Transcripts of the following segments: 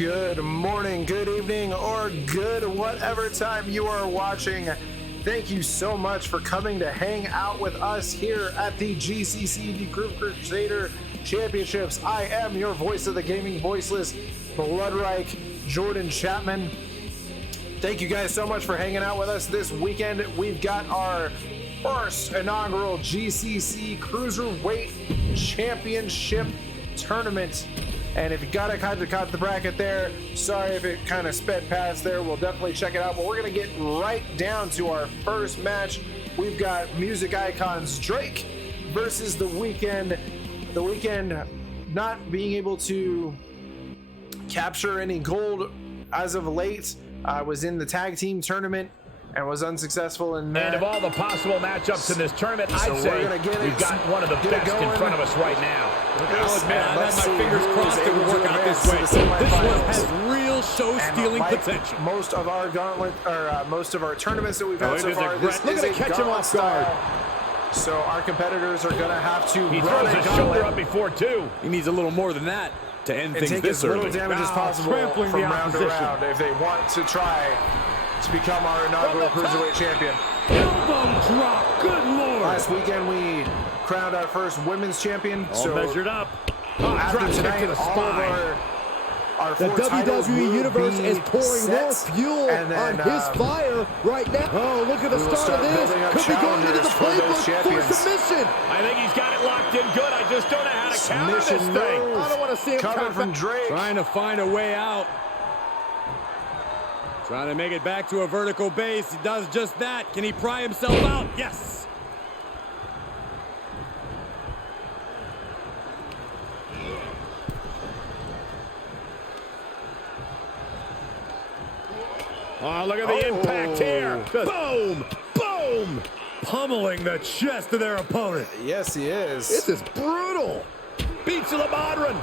Good morning, good evening, or good whatever time you are watching. Thank you so much for coming to hang out with us here at the G.C.C, the Cruiserweight Championships. I am your voice of the gaming voiceless, Bloodreich, Jordan Chapman. Thank you guys so much for hanging out with us this weekend. We've got our first inaugural G.C.C Cruiserweight Championship tournament. And if you gotta kind of caught the bracket there, sorry if it kind of sped past there, we'll definitely check it out. But we're gonna get right down to our first match. We've got music icons Drake versus The Weeknd. The Weeknd not being able to capture any gold as of late. Was in the tag team tournament and was unsuccessful in that. And of all the possible matchups in this tournament, I'd say we've got one of the best in front of us right now. I'll admit, I've had my fingers crossed it would work out this way. This one has real show-stealing potential. Most of our gauntlet, or most of our tournaments that we've had so far, this is a catch him off guard. So our competitors are gonna have to he throws his shoulder up before too. He needs a little more than that to end things take this as early. little damage as possible from round to round if they want to try to become our inaugural Cruiserweight champion. Elbow drop, good lord. Last weekend we crowned our first women's champion. All measured up. After tonight, all of our the WWE Universe is pouring more fuel on his fire right now. Oh, look at the start of this. Could be going into the playbook for submission. I think he's got it locked in good. I just don't know how to counter this thing. I don't want to see him coming from Drake. Trying to find a way out. Trying to make it back to a vertical base. He does just that. Can he pry himself out? Yes. Oh, look at the impact here. Boom! Boom! Pummeling the chest of their opponent. Yes, he is. This is brutal. Beats the Modern.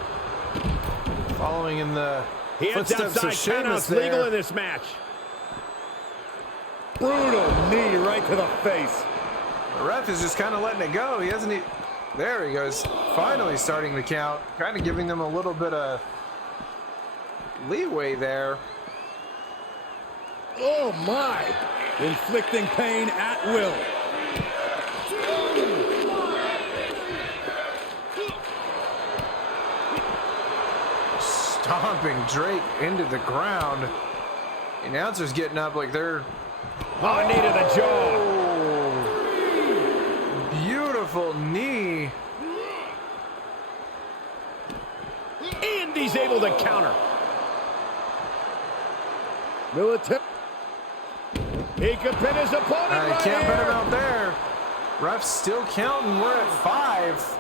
Following in the he heads footsteps outside. of Sheamus Countouts legal in this match. Brutal knee right to the face. The ref is just kind of letting it go. He hasn't. There he goes. Finally starting the count. Kind of giving them a little bit of leeway there. Oh my! Inflicting pain at will. Stomping Drake into the ground. The announcer's getting up like they're... Oh, knee to the jaw. Oh, beautiful knee. And he's able to counter. Military. He could pin his opponent right can't here. pin him out there. Ref's still counting. We're at 5.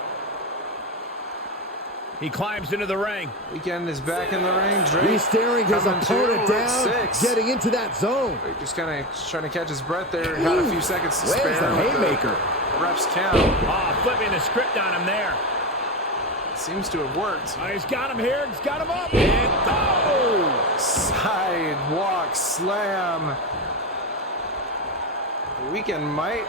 He climbs into the ring. Weeknd is back in the ring. Drake He's staring his opponent down, 6. getting into that zone. Drake just kind of trying to catch his breath there. Got a few seconds to spare. Where's the haymaker? Ref's count. Oh, flipping the script on him there. Seems to have worked. Oh, he's got him here. He's got him up. And oh! Sidewalk slam. Weeknd might.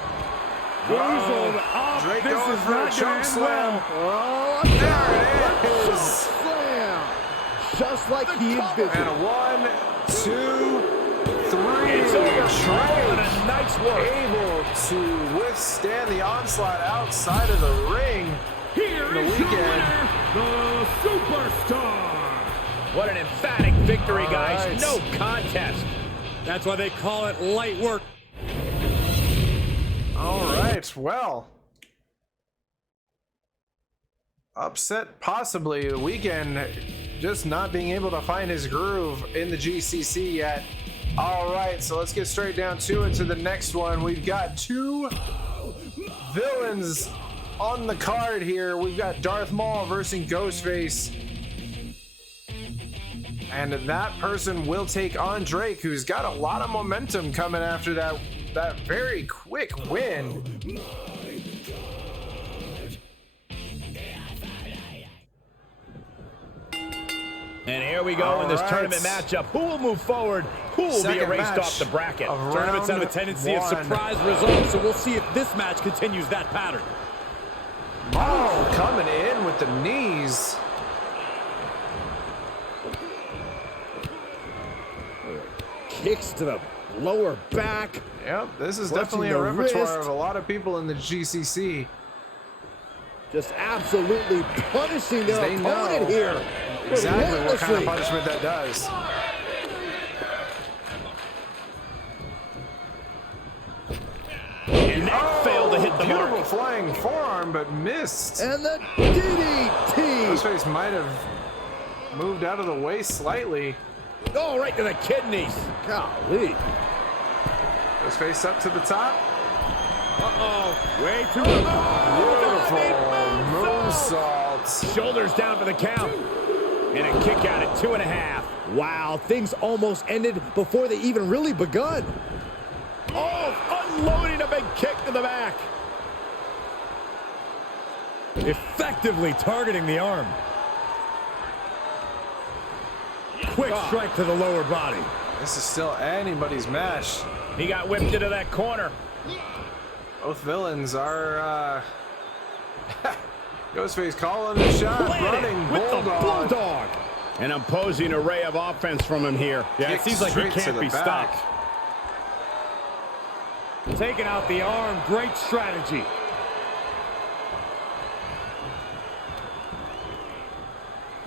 Drake going for a choke slam. Oh, there it is. Slam. Just like he envisioned. And a 1, 2, 3. It's over. Drake Nice work. able to withstand the onslaught outside of the ring. Here The is Weeknd. the superstar. What an emphatic victory, guys. Right. No contest. That's why they call it light work. All right, well. Upset possibly. The Weeknd just not being able to find his groove in the GCC yet. All right, so let's get straight down to it, to the next one. We've got 2 villains on the card here. We've got Darth Maul versus Ghostface. And that person will take on Drake, who's got a lot of momentum coming after that very quick win. And here we go in this tournament matchup. Who will move forward? Who will be erased off the bracket? Tournaments have a tendency of surprise results, so we'll see if this match continues that pattern. Oh, coming in with the knees. Kicks to the lower back. Yep, this is Clutching definitely a the repertoire wrist. of a lot of people in the GCC. Just absolutely punishing their They opponent know here. exactly what kind of Relentlessly. punishment that does. And that failed to hit the Beautiful mark. flying forearm, but missed. And the DDT. Ghostface might have moved out of the way slightly. Oh, right to the kidneys. Golly. Ghostface up to the top. Uh-oh. Way too Beautiful moonsault. Shoulders down for the count. And a kick out at 2.5. Wow, things almost ended before they even really begun. Oh, unloading a big kick to the back. Effectively targeting the arm. Quick strike to the lower body. This is still anybody's match. He got whipped into that corner. Both villains are Ghostface calling the shot, running with the bulldog. bulldog. An imposing array of offense from him here. Yeah, it Kick seems like he straight to can't the be back. stopped. Taking out the arm, great strategy.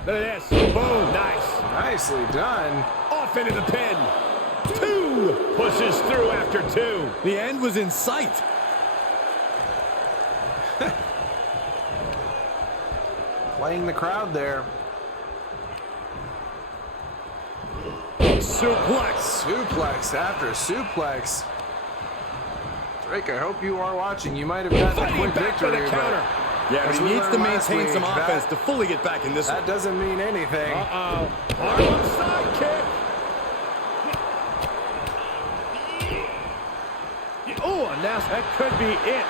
Look at this. Boom. Nice. Nicely done. Off into the pin. 2. Pushes through after 2. The end was in sight. Playing the crowd there. Suplex. Suplex after suplex. Drake, I hope you are watching. You might have gotten a Fighting quick back for victory, the counter. but Yeah, as he we needs to learned last maintain some week, offense to fully get back in this one. that doesn't mean anything. Uh-oh. Harlem side kick. Oh, and that could be it.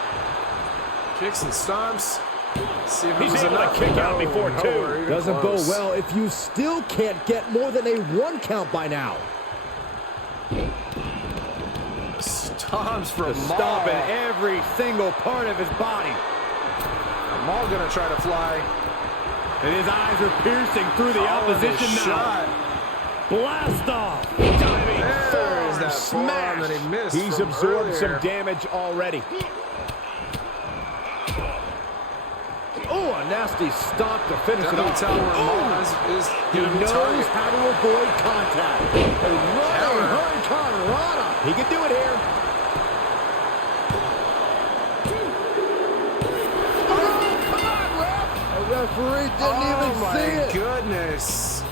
Kicks and stomps. See if it He's was able to enough. kick out No, before nowhere 2. even Doesn't go close. well if you still can't get more than a 1 count by now. Stomps from Maul. Stomping every single part of his body. Maul gonna try to fly. And his eyes are piercing through the opposition now. Shot. Blast off. Diving There's forearm that forearm smash. that he missed. He's from absorbed earlier. some damage already. Oh, a nasty stomp to finish it Definitely off. tell where Maul Oh, is He gonna be knows target. how to avoid contact. A running hurricane rana. He can do it here. The referee didn't even my see it. goodness.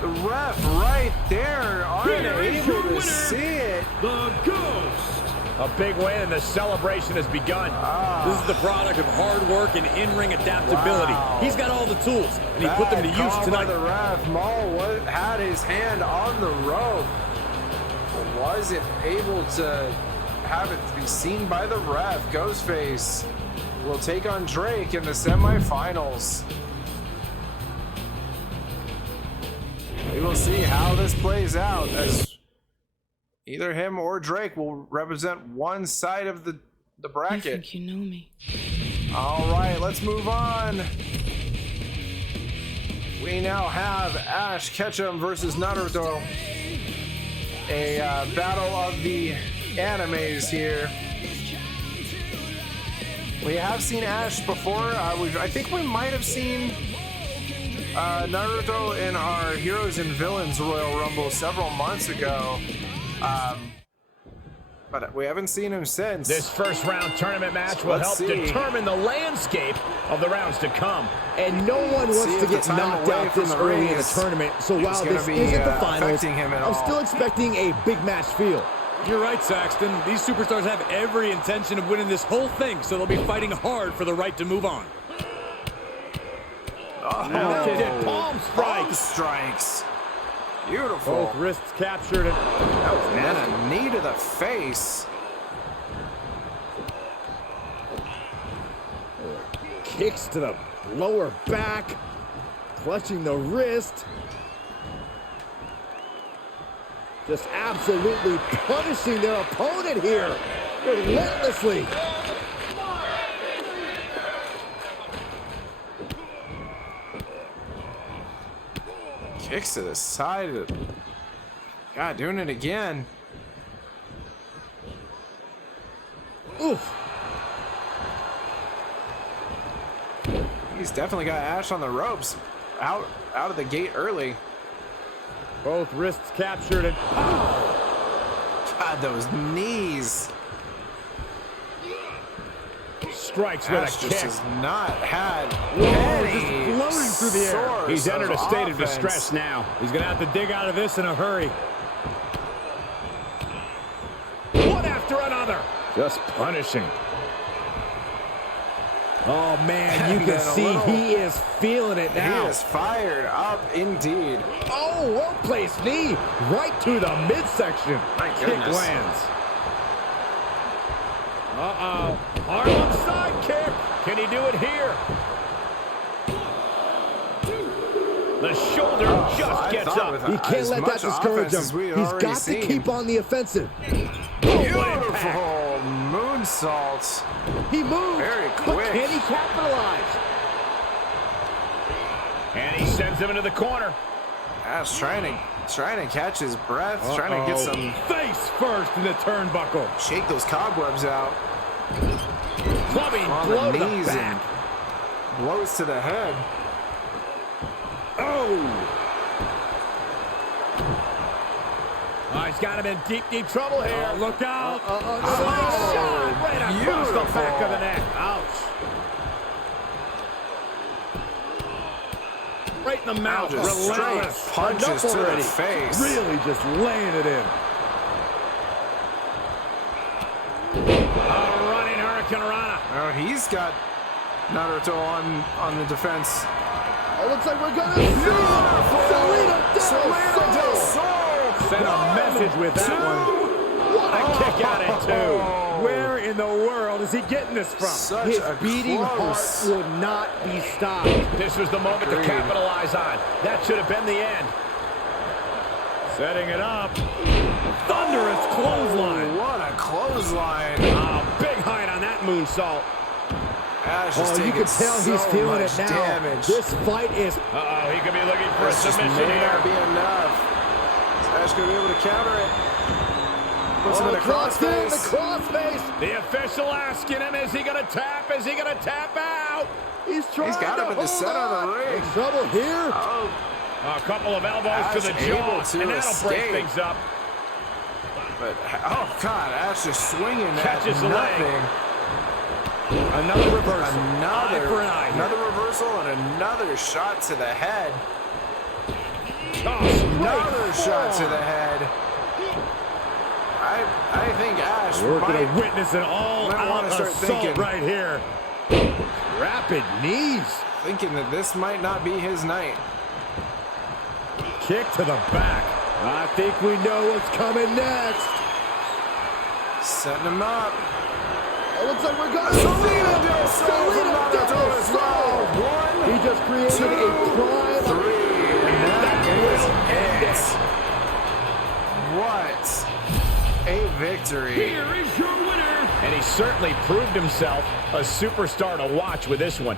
The ref right there, unable to see it. The Ghost. A big win, and the celebration has begun. This is the product of hard work and in-ring adaptability. Wow. He's got all the tools, and he put them to Bad use call tonight. by the ref. Maul had his hand on the rope. Wasn't able to have it be seen by the ref. Ghostface will take on Drake in the semifinals. We will see how this plays out, as either him or Drake will represent one side of the I bracket. think you know me. All right, let's move on. We now have Ash Ketchum versus Naruto. A battle of the animes here. We have seen Ash before. I think we might have seen Naruto in our Heroes and Villains Royal Rumble several months ago. But we haven't seen him since. This first round tournament match So will let's help see. determine the landscape of the rounds to come. And no one See wants to if the get time knocked away out from this the early ring in the is- tournament. So is while gonna this be, isn't the finals, affecting him at I'm all. still expecting a big match feel. You're right, Saxton. These superstars have every intention of winning this whole thing, so they'll be fighting hard for the right to move on. Now kick, palm strikes. Strikes. Beautiful. Both wrists captured. That was And nasty. a knee to the face. Kicks to the lower back, clutching the wrist. Just absolutely punishing their opponent here, relentlessly. Kicks to the side. God, doing it again. Oof. He's definitely got Ash on the ropes. Out of the gate early. Both wrists captured and God, those knees. strikes with Ash a just kick. has not had Just floating through the air. He's entered a state of offense. distress now. He's going to have to dig out of this in a hurry. One after another. Just punishing. Oh, man, you And can then a see little- he is feeling it now. He is fired up indeed. Oh, well-placed knee right to the midsection. My Kick goodness. lands. Uh-oh. Harlem side kick. Can he do it here? The shoulder just gets up. He can't let that discourage him. He's got to keep on the offensive. Beautiful moonsault. He moves. Very But quick. can he capitalize? And he sends him into the corner. Ash trying to catch his breath, trying to get some, Face first in the turnbuckle. shake those cobwebs out. Clubbing On blow the to the knees back. and blows to the head. Oh, he's got him in deep, deep trouble here. Look out. Shot right across the back of the neck. Ouch. Right in the mouth. Just straight Relentless. punches Enough to the already. face. Really just laying it in. A running Hurricane Rana. Oh, he's got Naruto on the defense. Oh, looks like we're gonna see Selena del Sol. Sent a message with that one. What a kick out at two. Where in the world is he getting this from? Such His a beating close. heart will not be stopped. This was the moment to Agreed. capitalize on. That should have been the end. Setting it up. Thunderous clothesline. What a clothesline. Oh, big height on that moonsault. Ash is Oh, you taking can tell he's so feeling much it now. damage. This fight is Uh-oh, he could be looking for a This just submission may not be here. enough. Is Ash going to be able to counter it? Puts him in a crossface. crossface. The crossface. The official asking him, is he going to tap? Is he going to tap out? He's trying got to him in the hold center of the on. ring. In trouble here. Oh, A couple of elbows Ash to the jaw, able to and that'll break escape. things up. but, oh, God, Ash is swinging Catches the at leg. nothing. Another reversal. Eye for an eye. Another reversal and another shot to the head. Oh, Another shot to the head. I think Ash we're going to might witness an all-out wanna start assault thinking. right here. Rapid knees. thinking that this might not be his night. Kick to the back. I think we know what's coming next. Setting him up. It looks like we're going Selena del Sol from Selena Naruto del as well. Sol. One, He just created a prime. three, and that is it. What a victory. Here is your winner. And he certainly proved himself a superstar to watch with this one.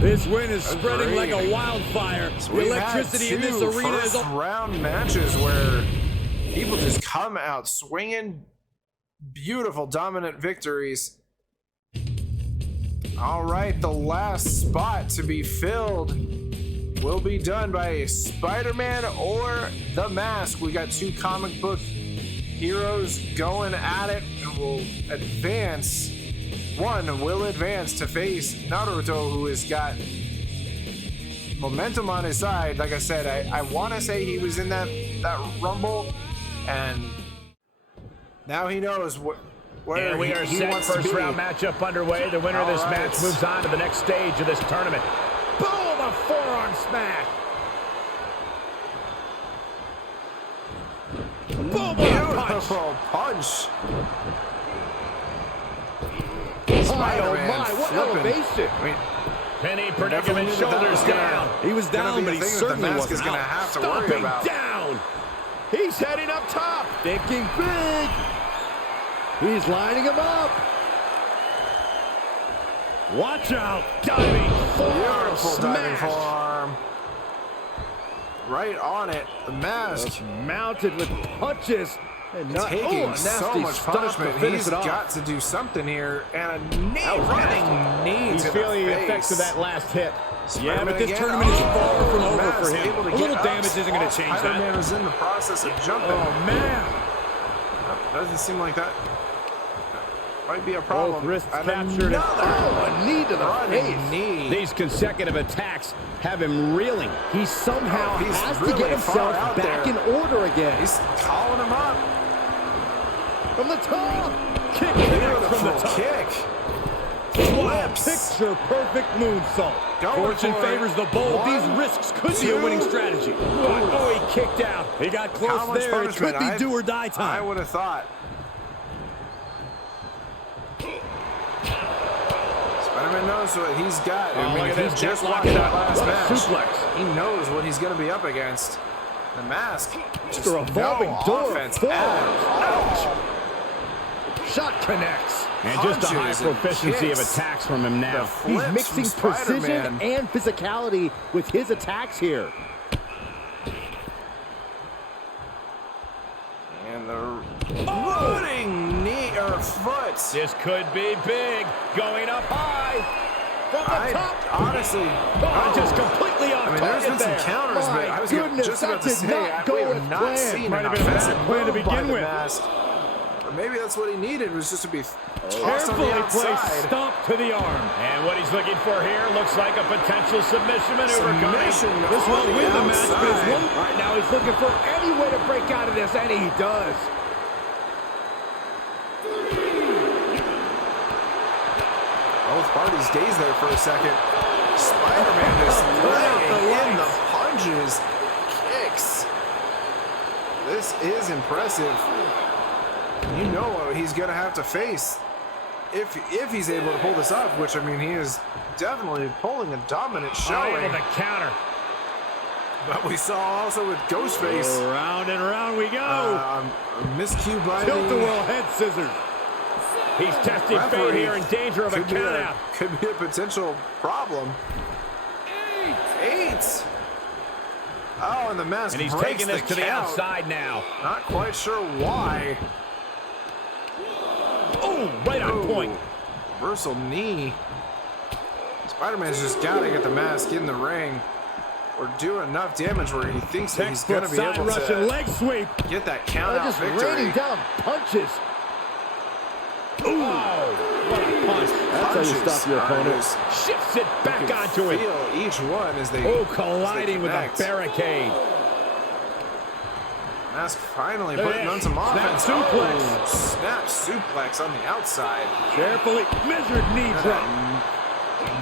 This win is spreading like a Agreed. wildfire. So The we've electricity had in this two arena is... first-round matches where people just come out swinging. Beautiful, dominant victories. All right, the last spot to be filled will be done by Spider-Man or The Mask. We got two comic book heroes going at it, and will advance. One will advance to face Naruto, who has got momentum on his side. Like I said, I want to say he was in that Rumble, and now he knows where And we are he set. wants to First be. round matchup underway. The winner of this All right. match moves on to the next stage of this tournament. Boom! A forearm smash. Boom! What a punch. Beautiful punch. My, oh Spider-Man my, what flipping. elevation. I mean, Penny definitely predicament, knew that shoulders was gonna- down. He was gonna down, be but a he thing that the certainly Mask wasn't is gonna out. have to worry Stomping about. down. He's heading up top. Thinking big. He's lining him up. Watch out. Diving forearm Beautiful diving smash. forearm. right on it. The Mask mounted with punches. And not, taking so much punishment. He's got to do something here. And a knee, running knee. He's feeling the effects of that last hit. Spider-Man but this again. tournament is far from over for him. Able to A little get damage isn't going to change that. Spider-Man was in the process of jumping. Oh, man. Doesn't seem like that might be a problem. Both wrists and captured. A knee to the face. Knee. These consecutive attacks have him reeling. He somehow has really to get himself back in order again. He's calling him up. From the top. Kick Beautiful from the top. kick. Flips. Picture-perfect moonsault. Fortune favors the bold. These risks could be a winning strategy. Oh, he kicked out. He got close there. It could be do or die time. I would have thought. Spider-Man knows what he's got. I mean, if he just watched that last match, he knows what he's going to be up against. The Mask. Just a revolving door. Offense. Shot connects. And just a high proficiency of attacks from him now. He's mixing precision and physicality with his attacks here. And the running knee or foot. This could be big. Going up high. From the top. Honestly, just completely off target. There's been some counters, but I was just about to say, we have not seen an offensive plan to begin with. Or maybe that's what he needed, was just to be tossed on the Carefully outside. placed stomp to the arm. And what he's looking for here looks like a potential submission maneuver coming. This won't win the match, but it's one. Right now he's looking for any way to break out of this, and he does. Both parties daze there for a second. Spider-Man just laying in the punches, kicks. This is impressive. You know what he's going to have to face if he's able to pull this off, which, I mean, he is definitely pulling a dominant showing. Able to counter. But we saw also with Ghostface. Round and round we go. Miscue by Tilt-a-whirl head scissors. He's testing fate here, in danger of a countout. Could be a potential problem. 8. Oh, and the Mask and he's breaks taking this to the count. outside now. Not quite sure why. Oh, right on point. Reversal knee. Spider-Man's just got to get the Mask in the ring or do enough damage where he thinks that he's going to be able to leg sweep. get that count out just victory. raining down punches. Ooh. What a punch. That's how you stop your opponent. Shifts it back onto it. Feel each one as they colliding with a barricade. Mask finally putting on some offense. Snap suplex. Snap suplex on the outside. Carefully measured knee drop.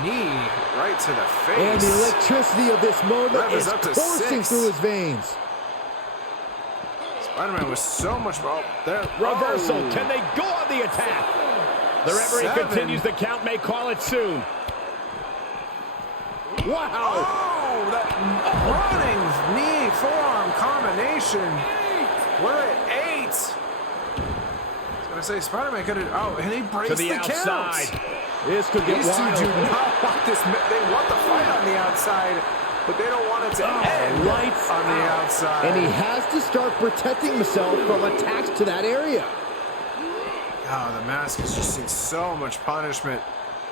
Knee right to the face. And the electricity of this moment is coursing through his veins. Spider-Man was so much there. Reversal. Can they go on the attack? The referee continues the count, may call it soon. Wow. Oh, that running knee forearm combination. We're at 8. I was going to say Spider-Man could have. Oh, and he breaks to the outside. Count. This could get wild. These two do not want this. They want the fight on the outside, but they don't want it to end lights on the outside. And he has to start protecting himself from attacks to that area. Oh, the Mask has just seen so much punishment.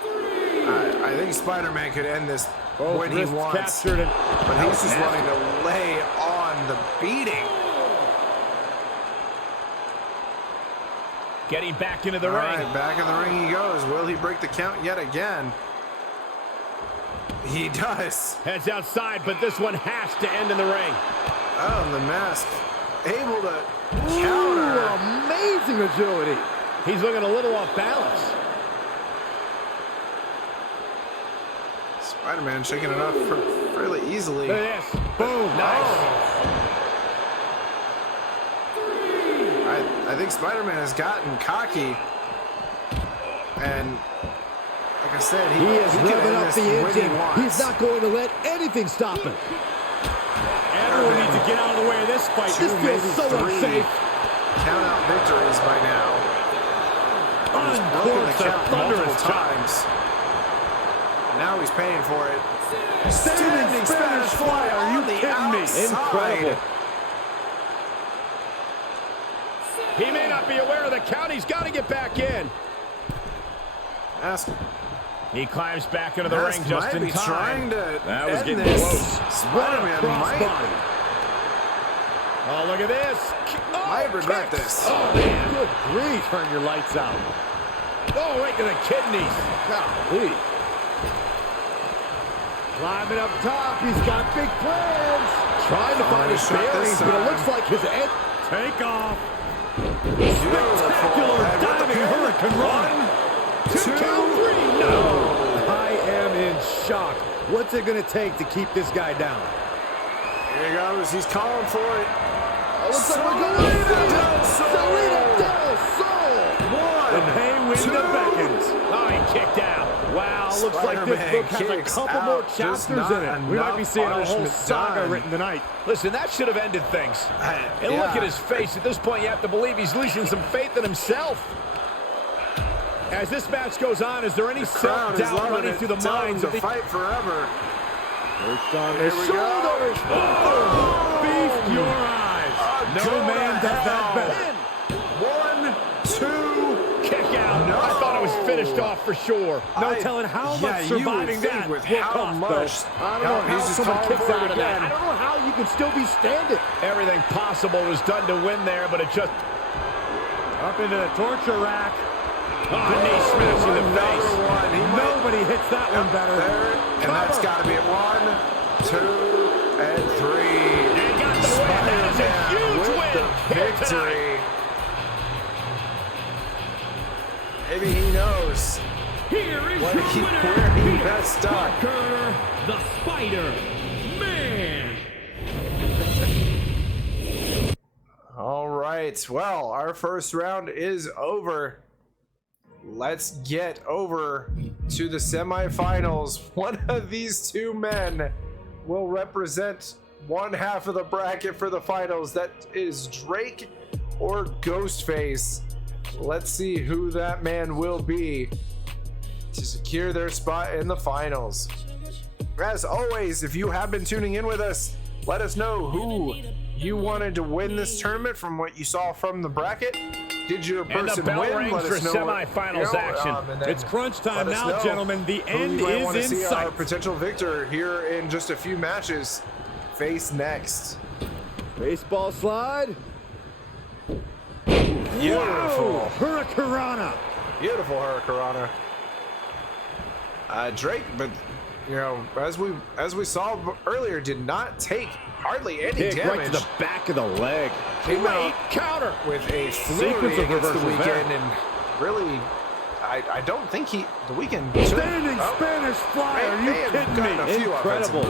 I think Spider-Man could end this when he wants, but he's just wanting to lay on the beating. Getting back into the ring. All right, back in the ring he goes. Will he break the count yet again? He does. Heads outside, but this one has to end in the ring. Oh, the Mask able to counter. Amazing agility. He's looking a little off balance. Spider-Man shaking it off fairly easily. Look at this. Boom. Nice. Oh. I think Spider-Man has gotten cocky. And like I said, he is revving up the engine. He's not going to let anything stop him. Everyone needs to get out of the way of this fight. This feels so unsafe. Count out victories by now. He's broken the count multiple times. Now he's paying for it. Standing Spanish fly. Are you kidding me? Incredible. He may not be aware of the count. He's got to get back in. Ask him. He climbs back into the ring just in time. That was getting close. Spider-Man might. Oh, look at this. Oh, might regret this. Oh, man. Good grief. Turn your lights out. Oh, right to the kidneys. Golly. Climbing up top. He's got big plans. Trying to find his bearings, but it looks like his head. Take off. Spectacular diving hurricane run. 2, 2, 3. No. I am in shock. What's it going to take to keep this guy down? Here he goes. He's calling for it. Oh, looks like we're going Salida del Sol. 1, The pay window beckons. Oh, he kicked out. Wow, looks like this book has a couple more chapters in it. We might be seeing a whole saga written tonight. Listen, that should have ended things. And look at his face. At this point, you have to believe he's losing some faith in himself. As this match goes on, is there any self-doubt running through the minds of the fight forever? Perched on his shoulders. Oh, feast your eyes. No man does that better. 1, 2, kick out. No. I thought it was finished off for sure. No telling how much surviving that will cost. I don't know how someone kicks out of that. I don't know how you can still be standing. Everything possible was done to win there, but it just... Up into the torture rack. Oh, knee smash in the face. Nobody hits that one better. And that's got to be it. 1, 2, and 3. And got the win. That is a huge win. Victory. Maybe he knows Here is where your winner, he messed up. the Spider-Man. All right. Well, our first round is over. Let's get over to the semifinals. One of these two men will represent one half of the bracket for the finals. That is Drake or Ghostface. Let's see who that man will be to secure their spot in the finals. As always, if you have been tuning in with us, let us know who you wanted to win this tournament from what you saw from the bracket. Did your person win? Let us know. Semifinals action. It's crunch time now, gentlemen. The end is in sight. Our potential victor here in just a few matches face next. Baseball slide. Beautiful. Hurricanrana. Beautiful Hurricanrana. Drake, but you know, as we saw earlier, did not take hardly any damage. Right to the back of the leg. Came out counter with a fluid against the Weekend, and really, I don't think the Weekend. Standing Spanish fly. Are you kidding me? Incredible.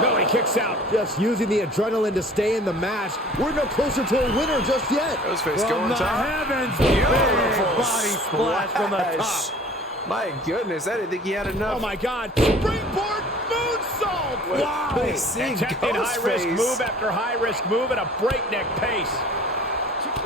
No, he kicks out. Just using the adrenaline to stay in the match. We're no closer to a winner just yet. Ghostface From going the top. heavens. Beautiful Body splash from the top. My goodness, I didn't think he had enough. Oh my God! Springboard moonsault! Wow! Attempting high-risk move after high-risk move at a breakneck pace.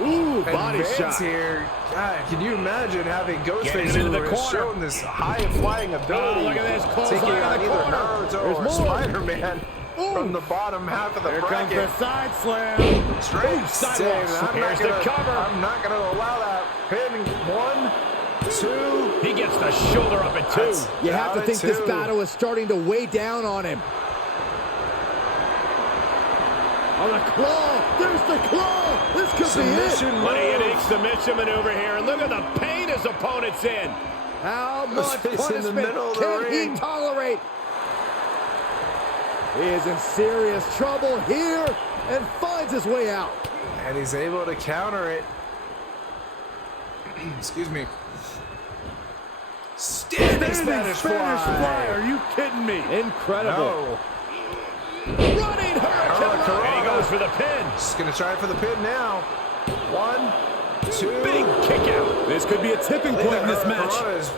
Ooh, body shot here. God, can you imagine having Ghostface who has shown this high-flying ability? Oh, look at this. Taking Close out the either corner. Naruto or Spider-Man from the bottom half of the bracket. Here comes the side slam. Straight sidewalks. Here's the cover. I'm not going to allow that. Pin 1, 2. He gets the shoulder up at 2. You have to think this battle is starting to weigh down on him. On the claw. There's the claw. This could be it. What a unique submission maneuver here. And look at the pain his opponent's in. How much in the middle punishment of the can ring. he tolerate? He is in serious trouble here and finds his way out. And he's able to counter it. Excuse me. Standing Spanish fly. Are you kidding me? Incredible. No. Running hurricane. And he goes for the pin. Just gonna try for the pin now. 1, 2. Big kick out. This could be a tipping point in this match. Is,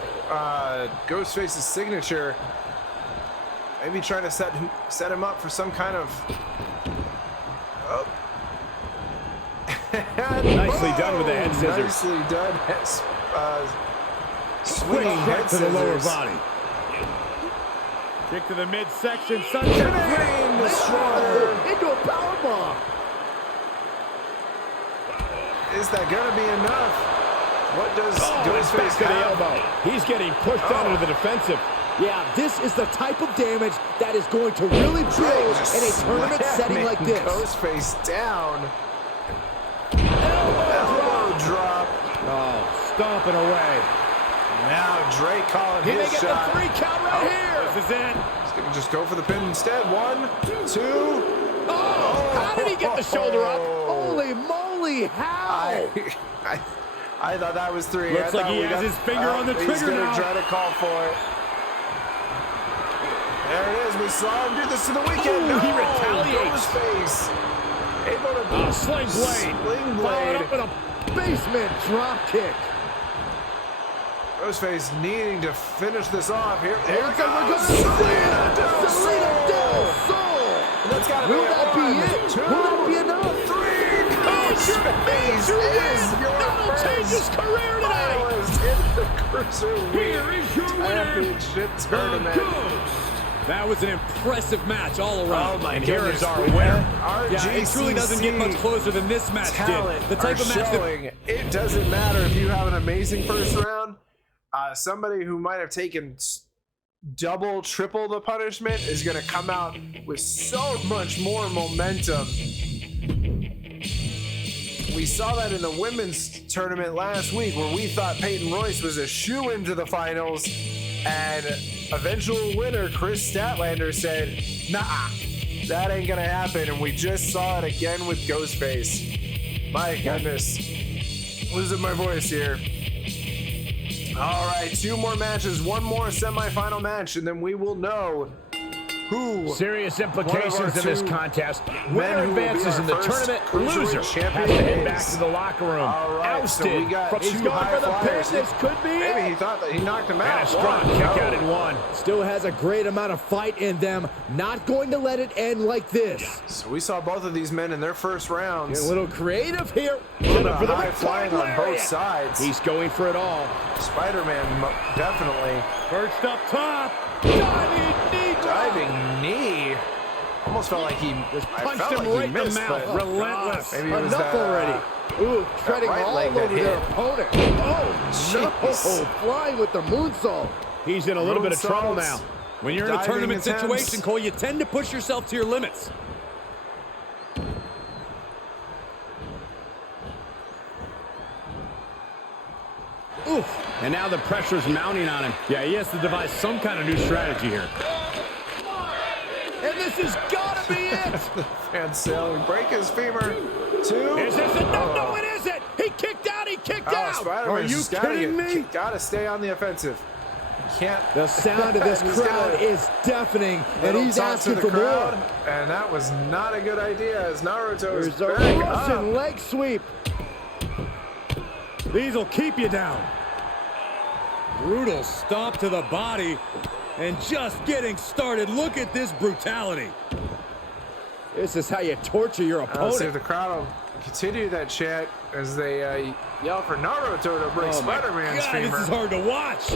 Ghostface's signature. Maybe trying to set him up for some kind of. Oh. Nicely done with the head scissors. Nicely done. Swinging Right head to the lower scissors. body. Kick to the midsection. Sunset Canadian Destroyer. Into a powerbomb. Is that going to be enough? What does Ghostface back have? to the elbow. He's getting pushed down into the defensive. Yeah, this is the type of damage that is going to really build in a tournament setting like this. Ghostface down. Elbow drop. Oh, stomping away. Now Drake calling He may his get shot. the 3 count right here. This is it. He's going to just go for the pin instead. 1, 2. Oh, how did he get the shoulder up? Holy moly, how? I thought that was 3. Looks like he has his finger on the trigger He's going now. to try to call for it. There it is. We saw him do this to the weekend. Ooh, he retaliates. Ghostface. Able to Sling blade. Sling Followed blade. up with a Basement drop kick. Ghostface needing to finish this off. Here it We're goes. Selena Del Sol. That's got to be Will that be it? 2, Will that be enough? 3. Ghostface is your That'll change his career tonight. finalist in the Cruiserweight Here is your winner, Championship the tournament. Ghost. That was an impressive match all around. Oh my And here goodness, is our we winner. have our Yeah, it truly doesn't get much closer than this match talent did. The type are of match that showing. It doesn't matter if you have an amazing first round. Somebody who might have taken double, triple the punishment is going to come out with so much more momentum. We saw that in the women's tournament last week where we thought Peyton Royce was a shoo-in to the finals, and eventual winner Chris Statlander said, nah, that ain't gonna happen, and we just saw it again with Ghostface. My goodness. Losing my voice here. All right, 2 more matches, 1 more semifinal match, and then we will know who. Serious implications in this contest. men Winner who will be advances our in the first tournament. Cruiserweight Loser has to champion head back is- to the locker room. All right, so Ousted. we got He's 2 going high for the pin. flyers. This could be Maybe it. he thought that he knocked him And out. a strong One. kick No. out in 1. Still has a great amount of fight in them. Not going to let it end like this. So we saw both of these men in their first rounds. Get a little creative here. Little for the high riptide flying on both lariat. sides. He's going for it all. Spider-Man definitely. perched up top. Diving knee. Almost felt like he just punched him right in the missed, mouth. but Relentless. maybe it was Enough that, already. Ooh, treading right all leg over that their hit. opponent. Oh, no. Jeez. Flying with the moonsault. He's in a little bit of trouble Moonsaults. now. When you're in a Diving tournament attempts. situation, Cole, you tend to push yourself to your limits. Oof. And now the pressure's mounting on him. Yeah, he has to devise some kind of new strategy here. And this has got to be it. And sailing, break his femur. 2. Is this enough? No, it isn't. He kicked out. He kicked out. Spider-Man's Are you just gotta kidding me? Gotta stay on the offensive. Can't. The sound of this He's crowd gotta is deafening, and little he's talk to asking the for crowd, more. and that was not a good idea as Naruto is There's a back Russian up. leg sweep. These will keep you down. Brutal stomp to the body, and just getting started. Look at this brutality. This is how you torture your Let's see if opponent. the crowd will continue that chant as they yell for Naruto to break Oh my Spider-Man's God, femur. this is hard to watch.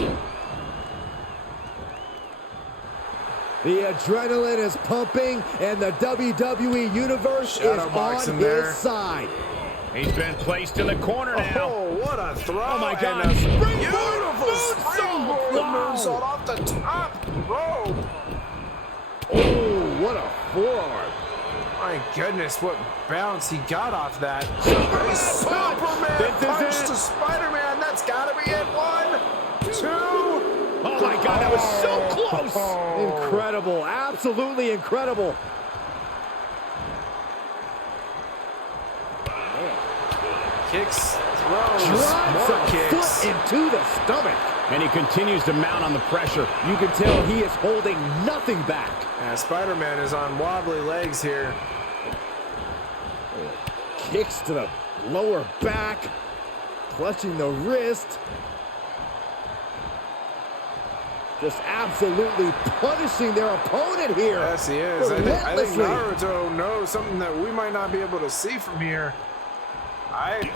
The adrenaline is pumping, and the WWE Universe Shadow is box on in his there. side. He's been placed in the corner now. Oh, what a throw! Oh my and God, a springboard beautiful moonsault! springboard Wow. moonsault off the top rope. Oh, what a forearm. My goodness, what bounce he got off that. Superman A Superman This is punch it. to Spider-Man. That's got to be it. 1, 2. Oh my God, that was so close. Incredible, absolutely incredible. Kicks, throws, Drives more a kicks. foot into the stomach. And he continues to mount on the pressure. You can tell he is holding nothing back. Yeah, Spider-Man is on wobbly legs here. Kicks to the lower back, clutching the wrist. Just absolutely punishing their opponent here. Yes, he is. I think Relentlessly. Naruto knows something that we might not be able to see from here. I mean,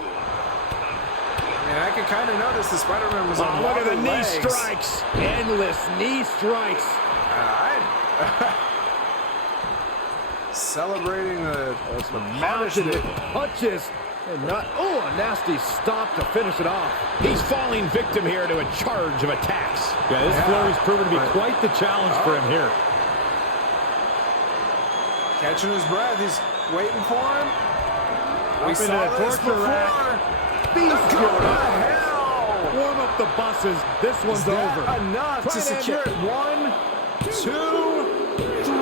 I could kind of notice the Spider-Man was on Oh, look at the wobbly knee legs. strikes. Endless knee strikes. I Celebrating the mounted punches. And not, oh, a nasty stop to finish it off. He's falling victim here to a charge of attacks. Yeah, this flurry's proven to be quite the challenge for him here. Catching his breath. He's waiting for him. We Up into saw the this torture before. rack. Let's go to hell. Warm up the buses. This one's over. Enough to secure it. 1, 2, 3.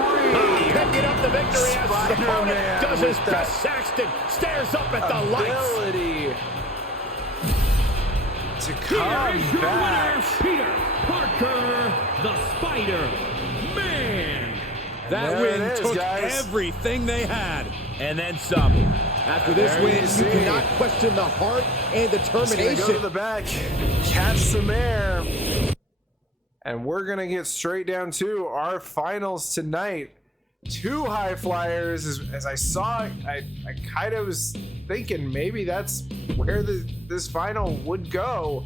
Picking up the victory as the opponent does his that best. Saxton stares up at the lights. Ability to Here come is your back. winner, Peter Parker, the Spider-Man. That There win it is, took guys. everything they had. And then some. After this There win, you you see. cannot question the heart and He's gonna determination. go to the back, catch some air, and we're gonna get straight down to our finals tonight. 2 high flyers. As I saw, I kind of was thinking maybe that's where this final would go.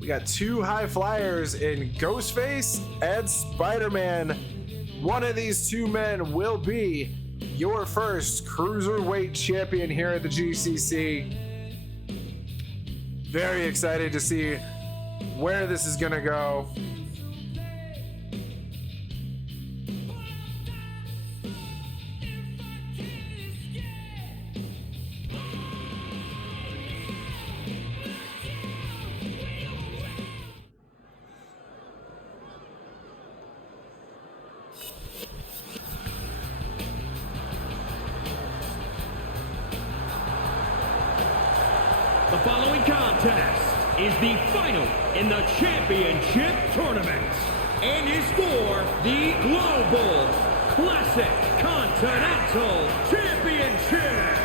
We got 2 high flyers in Ghostface and Spider-Man. One of these 2 men will be your first Cruiserweight champion here at the G.C.C. Very excited to see where this is gonna go. The following contest is the final in the championship tournament and is for the Global Classic Continental Championship.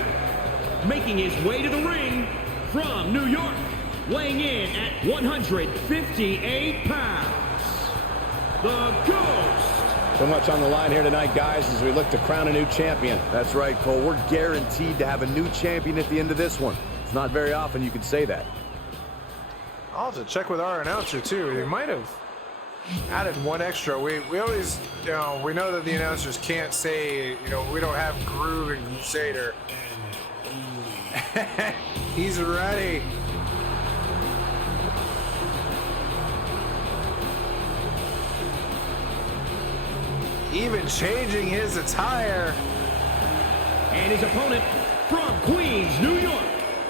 Making his way to the ring from New York, weighing in at 158 pounds, the Ghost. So much on the line here tonight, guys, as we look to crown a new champion. That's right, Cole. We're guaranteed to have a new champion at the end of this one. It's not very often you can say that. I'll have to check with our announcer too. They might have added 1 extra. We always, we know that the announcers can't say, we don't have Groove and Crusader. He's ready. Even changing his attire. And his opponent from Queens, New York,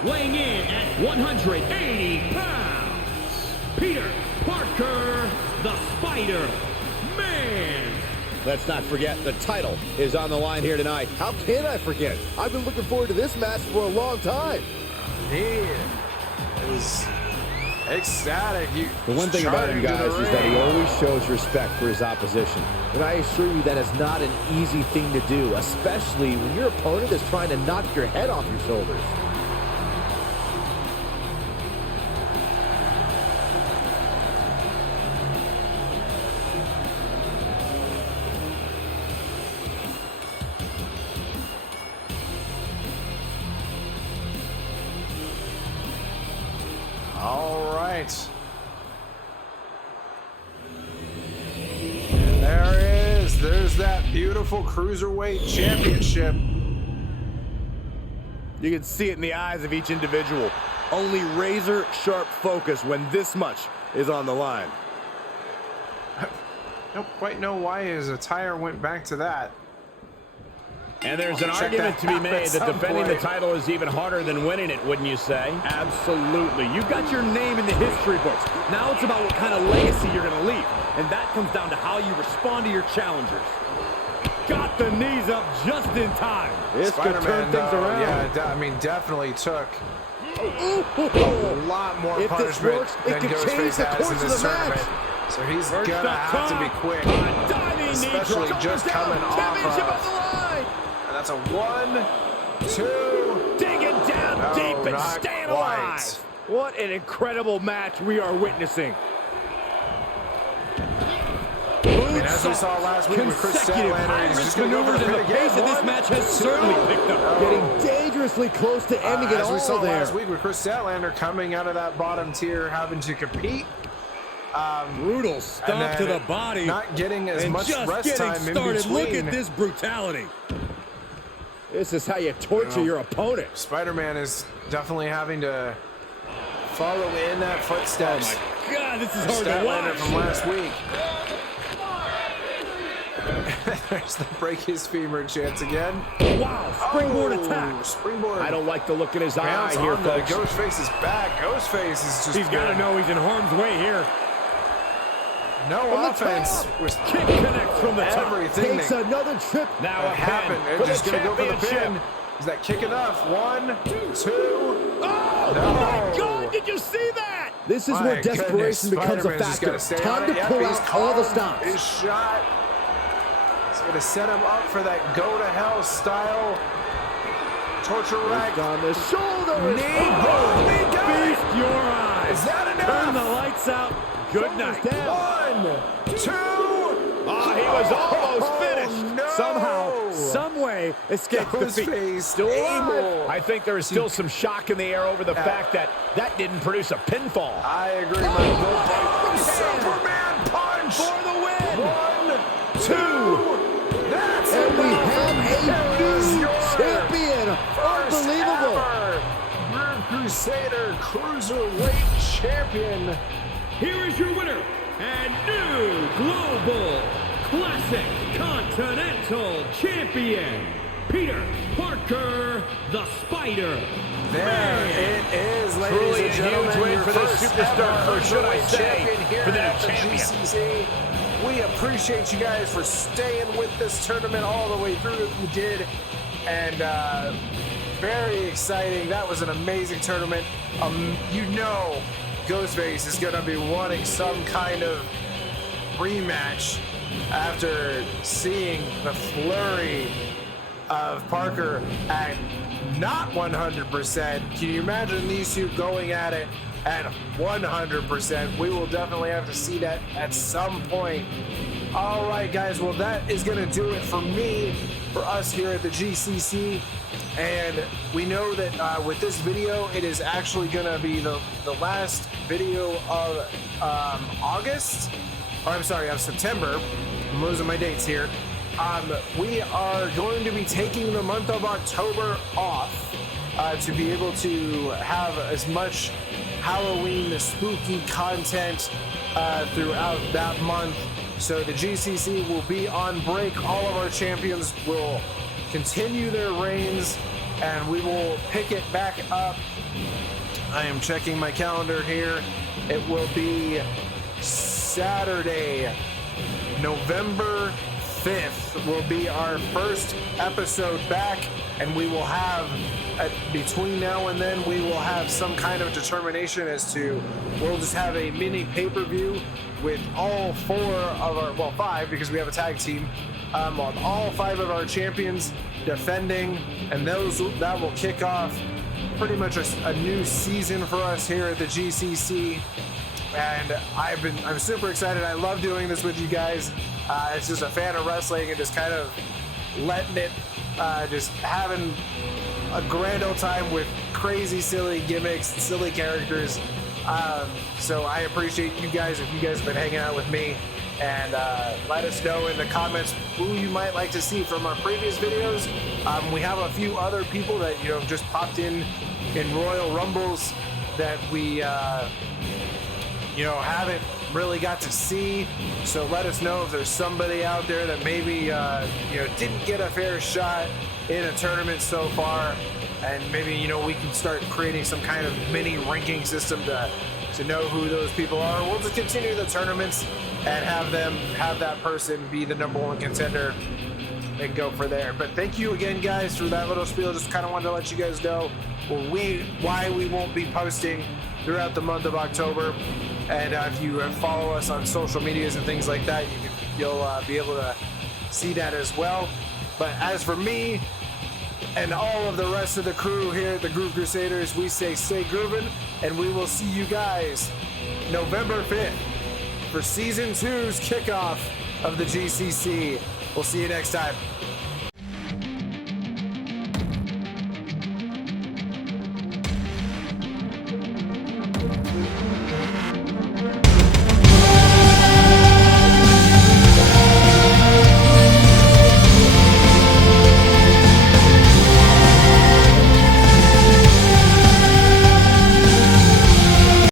weighing in at 180 pounds, Peter Parker, the Spider-Man. Let's not forget, the title is on the line here tonight. How can I forget? I've been looking forward to this match for a long time. He is ecstatic. The one thing about him, guys, is that he always shows respect for his opposition. And I assure you that is not an easy thing to do, especially when your opponent is trying to knock your head off your shoulders. All right. And there's that beautiful Cruiserweight Championship. You can see it in the eyes of each individual. Only razor-sharp focus when this much is on the line. I don't quite know why his attire went back to that. And there's an Check argument that to be out made at that some defending the point. title is even harder than winning it, wouldn't you say? Absolutely. You've got your name in the history books. Now it's about what kind of legacy you're going to leave. And that comes down to how you respond to your challengers. Got the knees up just in time. This could turn things around. Yeah, definitely took a lot more If this punishment works, it than could change Ghostface the has course in of this the tournament. match. So he's First gonna up have to be top, quick, a diving knee especially drop. just Shoulders coming down. off Championship on of. the line. And that's a 1, 2. Digging down No, deep and not staying quite. alive. What an incredible match we are witnessing. As we saw last week with Chris Consecutive Statlander, he's just high-risk gonna go for maneuvers, the and the pin again. pace of this 1, match has 2. certainly picked up. Getting dangerously close to ending it As we all saw there. last week with Chris Statlander coming out of that bottom tier, having to compete Brutal stomp to the body. Not getting as much just rest time in between. Look at this brutality. This is how you torture your opponent. Spider-Man is definitely having to follow in that footsteps. Oh my God, this is hard to watch. From last week. There's the break his femur chance again. Wow, springboard attack. Springboard. I don't like the look in his eye here, folks. Ghostface is back. Ghostface is just. He's got to know he's in harm's way here. No offense. Kick connects from the top. Everything Takes another trip. Now a happened. They're just going to go for the pin. Is that kick enough? 1, 2. Oh my God, did you see that? This is where desperation becomes a factor. Time to pull out all the stops. His shot. It's going to set him up for that go to hell style torture rack. On the shoulder. Knee. Oh, Feast your eyes. Is that enough? Turn the lights out. Good night. 1, 2. Oh, he was almost finished. No. Somehow, someway, escaped defeat. Still able. I think there is still some shock in the air over the fact that that didn't produce a pinfall. I agree, Michael. Superman punch For the win. 1, 2. That's And we enough. have a new champion. Unbelievable. Groove Crusader Cruiserweight Champion. Here is your winner and new Global Classic Continental Champion, Peter Parker, the Spider. There it is, ladies Truly and gentlemen. a huge win your for this first superstar, ever or should I Cruiserweight say, champion here for the new at champion. G.C.C. We appreciate you guys for staying with this tournament all the way through if you did. And very exciting. That was an amazing tournament. You know Ghostface is going to be wanting some kind of rematch after seeing the flurry of Parker at not 100%. Can you imagine these two going at it at 100%? We will definitely have to see that at some point. All right, guys. Well, that is going to do it for me, for us here at the G.C.C. And we know that with this video, it is actually going to be the last video of August. Or I'm sorry, of September. I'm losing my dates here. We are going to be taking the month of October off to be able to have as much Halloween spooky content throughout that month. So the GCC will be on break. All of our champions will continue their reigns, and we will pick it back up. I am checking my calendar here. It will be Saturday, November 5th will be our first episode back, and we will have, between now and then, we will have some kind of determination as to, we'll just have a mini pay-per-view with all 4 of our, well, 5, because we have a tag team, all 5 of our champions defending, and that will kick off pretty much a new season for us here at the GCC. And I'm super excited. I love doing this with you guys. It's just a fan of wrestling and just kind of letting it, just having a grand old time with crazy, silly gimmicks, and silly characters. So I appreciate you guys if you guys have been hanging out with me. And let us know in the comments who you might like to see from our previous videos. We have a few other people that just popped in Royal Rumbles that we haven't really got to see. So let us know if there's somebody out there that maybe didn't get a fair shot in a tournament so far, and maybe we can start creating some kind of mini ranking system to know who those people are. We'll just continue the tournaments and have that person be the #1 contender and go for there. But thank you again, guys, for that little spiel. Just kind of wanted to let you guys know why we won't be posting throughout the month of October. And if you follow us on social medias and things like that, you'll be able to see that as well. But as for me and all of the rest of the crew here at the Groove Crusaders, we say stay grooving, and we will see you guys November 5th for Season 2's kickoff of the GCC. We'll see you next time.